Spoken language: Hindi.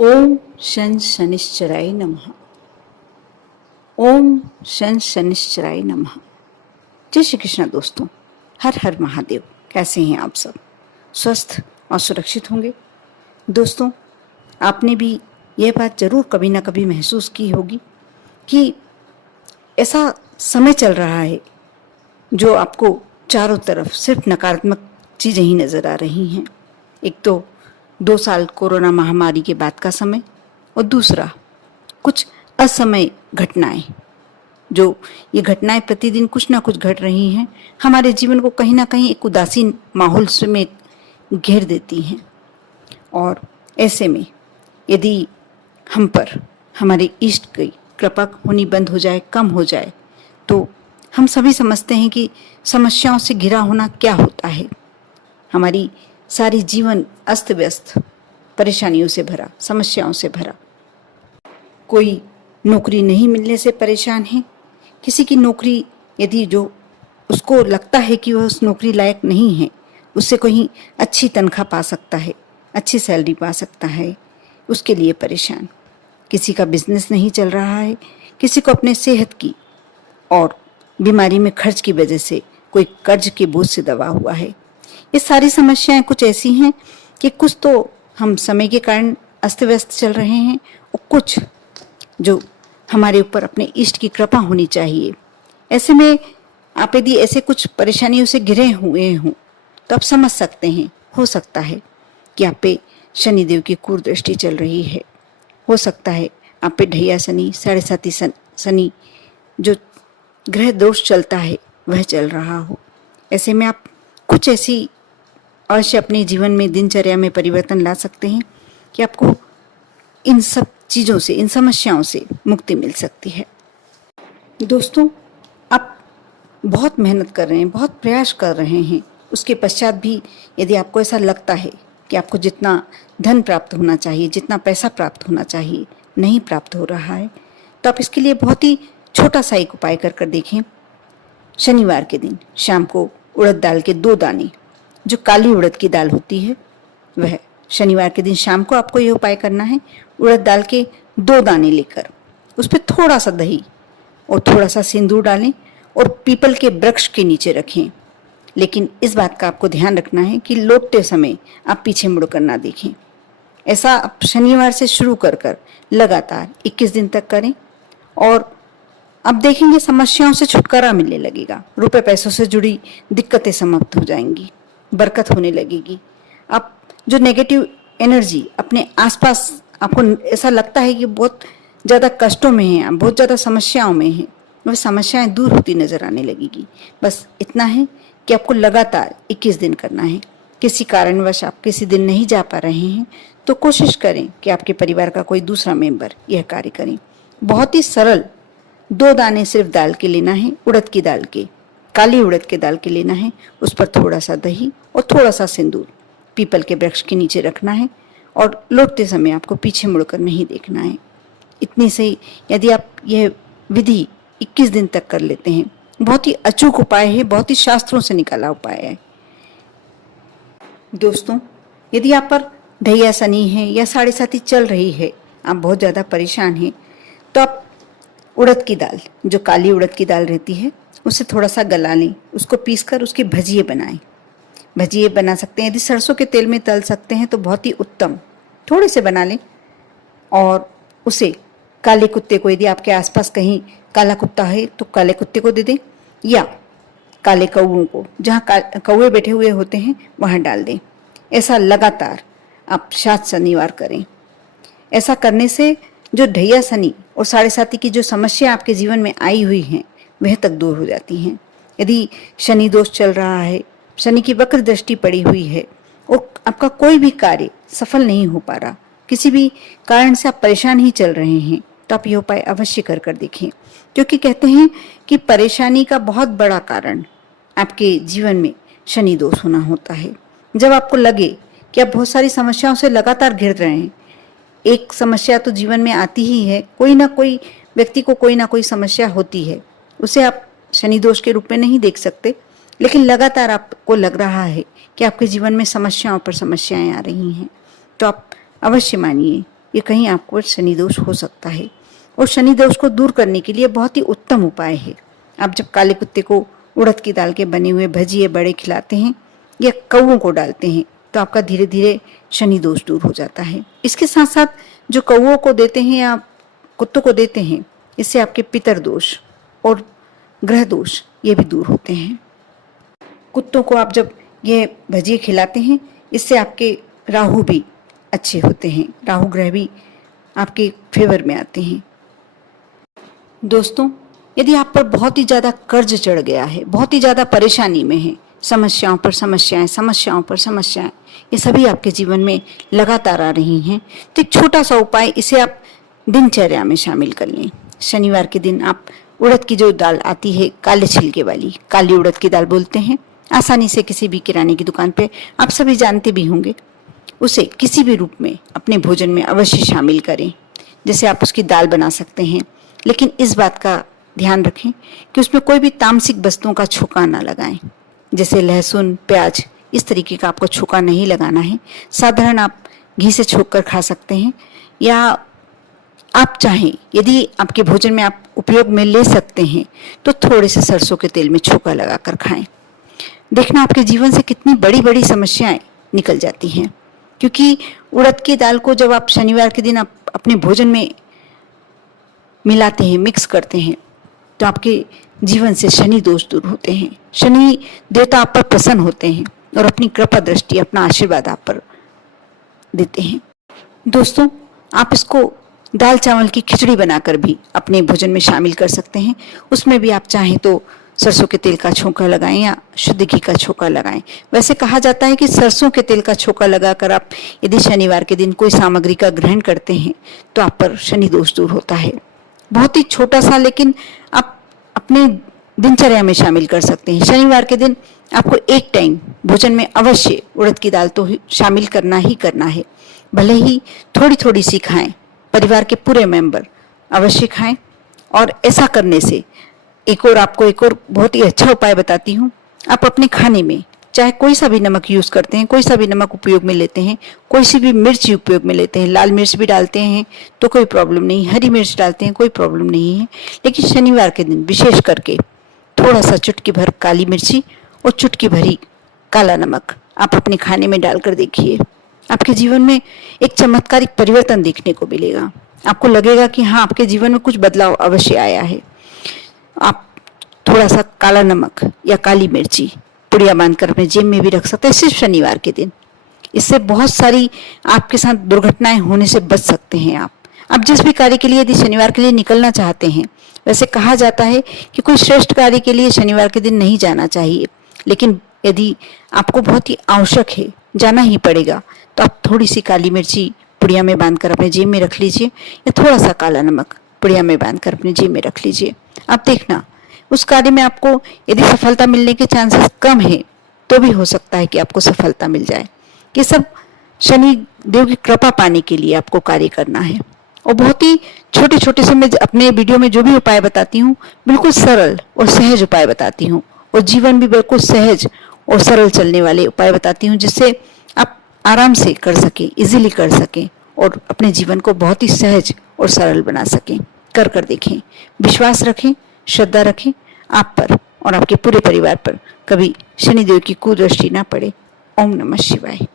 ओम शन शनिश्चराय नमः। ओम शन शनिश्चराय नमः। जय श्री कृष्ण दोस्तों, हर हर महादेव। कैसे हैं आप सब? स्वस्थ और सुरक्षित होंगे? दोस्तों, आपने भी यह बात जरूर कभी ना कभी महसूस की होगी कि ऐसा समय चल रहा है जो आपको चारों तरफ सिर्फ नकारात्मक चीजें ही नजर आ रही हैं। एक तो 2 साल कोरोना महामारी के बाद का समय, और दूसरा कुछ असमय घटनाएं। जो ये घटनाएं प्रतिदिन कुछ ना कुछ घट रही हैं, हमारे जीवन को कहीं ना कहीं एक उदासीन माहौल में घेर देती हैं। और ऐसे में यदि हम पर हमारे इष्ट की कृपा होनी बंद हो जाए, कम हो जाए, तो हम सभी समझते हैं कि समस्याओं से घिरा होना क्या होता है। हमारी सारी जीवन अस्त व्यस्त, परेशानियों से भरा, समस्याओं से भरा। कोई नौकरी नहीं मिलने से परेशान है। किसी की नौकरी यदि जो उसको लगता है कि वह उस नौकरी लायक नहीं है, उससे कहीं अच्छी तनख्वाह पा सकता है, अच्छी सैलरी पा सकता है, उसके लिए परेशान। किसी का बिजनेस नहीं चल रहा है, किसी को अपने सेहत की और बीमारी में खर्च की वजह से कोई कर्ज के बोझ से दबा हुआ है। ये सारी समस्याएं कुछ ऐसी हैं कि कुछ तो हम समय के कारण अस्त व्यस्त चल रहे हैं, और कुछ जो हमारे ऊपर अपने इष्ट की कृपा होनी चाहिए। ऐसे में आप यदि ऐसे कुछ परेशानियों से घिरे हुए हों तो आप समझ सकते हैं, हो सकता है कि आप पे शनिदेव की क्रूर दृष्टि चल रही है। हो सकता है आप पे ढैया शनि, साढ़े साती शनि जो ग्रह दोष चलता है वह चल रहा हो। ऐसे में आप कुछ ऐसी अवश्य अपने जीवन में, दिनचर्या में परिवर्तन ला सकते हैं कि आपको इन सब चीज़ों से, इन समस्याओं से मुक्ति मिल सकती है। दोस्तों, आप बहुत मेहनत कर रहे हैं, बहुत प्रयास कर रहे हैं, उसके पश्चात भी यदि आपको ऐसा लगता है कि आपको जितना धन प्राप्त होना चाहिए, जितना पैसा प्राप्त होना चाहिए, नहीं प्राप्त हो रहा है, तो आप इसके लिए बहुत ही छोटा सा एक उपाय कर कर देखें। शनिवार के दिन शाम को उड़द दाल के 2 दाने, जो काली उड़द की दाल होती है, वह शनिवार के दिन शाम को आपको यह उपाय करना है। उड़द दाल के 2 दाने लेकर उस पर थोड़ा सा दही और थोड़ा सा सिंदूर डालें और पीपल के वृक्ष के नीचे रखें। लेकिन इस बात का आपको ध्यान रखना है कि लौटते समय आप पीछे मुड़कर ना देखें। ऐसा आप शनिवार से शुरू कर लगातार 21 दिन तक करें, और अब देखेंगे समस्याओं से छुटकारा मिलने लगेगा। रुपए पैसों से जुड़ी दिक्कतें समाप्त हो जाएंगी, बरकत होने लगेगी। आप जो नेगेटिव एनर्जी अपने आसपास, आपको ऐसा लगता है कि बहुत ज़्यादा कष्टों में हैं, आप बहुत ज़्यादा समस्याओं में हैं, वह समस्याएं दूर होती नजर आने लगेगी। बस इतना है कि आपको लगातार 21 दिन करना है। किसी कारणवश आप किसी दिन नहीं जा पा रहे हैं तो कोशिश करें कि आपके परिवार का कोई दूसरा मेंबर यह कार्य करें। बहुत ही सरल, 2 दाने सिर्फ दाल के लेना है, उड़द की दाल के, काली उड़द के दाल के लेना है। उस पर थोड़ा सा दही और थोड़ा सा सिंदूर पीपल के वृक्ष के नीचे रखना है, और लौटते समय आपको पीछे मुड़कर नहीं देखना है। इतनी सही यदि आप यह विधि 21 दिन तक कर लेते हैं, बहुत ही अचूक उपाय है, बहुत ही शास्त्रों से निकाला उपाय है। दोस्तों, यदि आप पर ढैया शनि है या साढ़े साती चल रही है, आप बहुत ज़्यादा परेशान हैं, तो आप उड़द की दाल, जो काली उड़द की दाल रहती है, उसे थोड़ा सा गला लें, उसको पीसकर उसके भजिए बनाएं। भजिए बना सकते हैं, यदि सरसों के तेल में तल सकते हैं तो बहुत ही उत्तम, थोड़े से बना लें। और उसे काले कुत्ते को, यदि आपके आसपास कहीं काला कुत्ता है तो काले कुत्ते को दे दें, या काले कौओं को, जहाँ कौए बैठे हुए होते हैं वहाँ डाल दें। ऐसा लगातार आप 7 शनिवार करें। ऐसा करने से जो ढैया शनि और साढ़े साती की जो समस्या आपके जीवन में आई हुई हैं, वह तक दूर हो जाती हैं। यदि शनि दोष चल रहा है, शनि की वक्र दृष्टि पड़ी हुई है और आपका कोई भी कार्य सफल नहीं हो पा रहा, किसी भी कारण से आप परेशान ही चल रहे हैं, तो आप ये उपाय अवश्य कर देखें। क्योंकि कहते हैं कि परेशानी का बहुत बड़ा कारण आपके जीवन में शनि दोष होना होता है। जब आपको लगे कि आप बहुत सारी समस्याओं से लगातार घिर रहे हैं, एक समस्या तो जीवन में आती ही है, कोई ना कोई व्यक्ति को कोई ना कोई समस्या होती है, उसे आप शनि दोष के रूप में नहीं देख सकते, लेकिन लगातार आपको लग रहा है कि आपके जीवन में समस्याओं पर समस्याएं आ रही हैं, तो आप अवश्य मानिए ये कहीं आपको शनि दोष हो सकता है। और शनि दोष को दूर करने के लिए बहुत ही उत्तम उपाय है। आप जब काले कुत्ते को उड़द की दाल के बने हुए भजिए बड़े खिलाते हैं या कौवों को डालते हैं तो आपका धीरे धीरे शनि दोष दूर हो जाता है। इसके साथ साथ जो कौवों को देते हैं या कुत्तों को देते हैं, इससे आपके पितर दोष और ग्रह दोष ये भी दूर होते हैं। कुत्तों को आप जब ये भजिए खिलाते हैं, इससे आपके राहु भी अच्छे होते हैं, राहु ग्रह भी आपके फेवर में आते हैं। दोस्तों, यदि आप पर बहुत ही ज़्यादा कर्ज चढ़ गया है, बहुत ही ज़्यादा परेशानी में है, समस्याओं पर समस्याएं, समस्याओं पर समस्याएं, ये सभी आपके जीवन में लगातार आ रही हैं, तो एक छोटा सा उपाय, इसे आप दिनचर्या में शामिल कर लें। शनिवार के दिन आप उड़द की जो दाल आती है काले छिलके वाली, काली उड़द की दाल बोलते हैं, आसानी से किसी भी किराने की दुकान पे आप सभी जानते भी होंगे, उसे किसी भी रूप में अपने भोजन में अवश्य शामिल करें। जैसे आप उसकी दाल बना सकते हैं, लेकिन इस बात का ध्यान रखें कि उसमें कोई भी तामसिक वस्तुओं का छौंका ना लगाएं। जैसे लहसुन, प्याज, इस तरीके का आपको छौंका नहीं लगाना है। साधारण आप घी से छोंक कर खा सकते हैं, या आप चाहें यदि आपके भोजन में आप उपयोग में ले सकते हैं तो थोड़े से सरसों के तेल में छौंका लगाकर खाएं। देखना आपके जीवन से कितनी बड़ी बड़ी समस्याएं निकल जाती हैं। क्योंकि उड़द की दाल को जब आप शनिवार के दिन आप अपने भोजन में मिलाते हैं, मिक्स करते हैं, तो आपके जीवन से शनि दोष दूर होते हैं। शनि देवता आप पर प्रसन्न होते हैं और अपनी कृपा दृष्टि, अपना आशीर्वाद आप पर देते हैं। दोस्तों, आप इसको दाल चावल की खिचड़ी बनाकर भी अपने भोजन में शामिल कर सकते हैं। उसमें भी आप चाहें तो सरसों के तेल का छौंका लगाएं या शुद्ध घी का छौंका लगाएं। वैसे कहा जाता है कि सरसों के तेल का छौंका लगाकर आप यदि शनिवार के दिन कोई सामग्री का ग्रहण करते हैं तो आप पर शनि दोष दूर होता है। बहुत ही छोटा सा, लेकिन आप अपने दिनचर्या में शामिल कर सकते हैं। शनिवार के दिन आपको एक टाइम भोजन में अवश्य उड़द की दाल तो शामिल करना ही करना है। भले ही थोड़ी थोड़ी सी खाएं, परिवार के पूरे मेंबर अवश्य खाएं। और ऐसा करने से आपको एक और बहुत ही अच्छा उपाय बताती हूँ। आप अपने खाने में चाहे कोई सा भी नमक यूज करते हैं, कोई सा भी नमक उपयोग में लेते हैं, कोई सी भी मिर्च उपयोग में लेते हैं, लाल मिर्च भी डालते हैं तो कोई प्रॉब्लम नहीं, हरी मिर्च डालते हैं कोई प्रॉब्लम नहीं है, लेकिन शनिवार के दिन विशेष करके थोड़ा सा चुटकी भर काली मिर्ची और चुटकी भरी काला नमक आप अपने खाने में डालकर देखिए। आपके जीवन में एक चमत्कारिक परिवर्तन देखने को मिलेगा। आपको लगेगा कि हाँ, आपके जीवन में कुछ बदलाव अवश्य आया है। आप थोड़ा सा काला नमक या काली मिर्ची पुड़िया बांधकर अपने जेब में भी रख सकते हैं, सिर्फ शनिवार के दिन। इससे बहुत सारी आपके साथ दुर्घटनाएं होने से बच सकते हैं। आप जिस भी कार्य के लिए यदि शनिवार के लिए निकलना चाहते हैं, वैसे कहा जाता है कि कोई श्रेष्ठ कार्य के लिए शनिवार के दिन नहीं जाना चाहिए, लेकिन यदि आपको बहुत ही आवश्यक है, जाना ही पड़ेगा, तो आप थोड़ी सी काली मिर्ची पुड़िया में बांधकर अपने जेब में रख लीजिए, या थोड़ा सा काला नमक पुड़िया में बांधकर अपने जेब में रख लीजिए। आप देखना उस कार्य में आपको यदि सफलता मिलने के चांसेस कम है तो भी हो सकता है कि आपको सफलता मिल जाए। ये सब शनि देव की कृपा पाने के लिए आपको कार्य करना है। और बहुत ही छोटे छोटे से मैं अपने वीडियो में जो भी उपाय बताती हूँ, बिल्कुल सरल और सहज उपाय बताती हूँ, और जीवन भी बिल्कुल सहज और सरल चलने वाले उपाय बताती हूँ, जिससे आप आराम से कर सकें, इजीली कर सकें और अपने जीवन को बहुत ही सहज और सरल बना सकें। कर देखें, विश्वास रखें, श्रद्धा रखें, आप पर और आपके पूरे परिवार पर कभी शनिदेव की कुदृष्टि ना पड़े। ओम नमः शिवाय।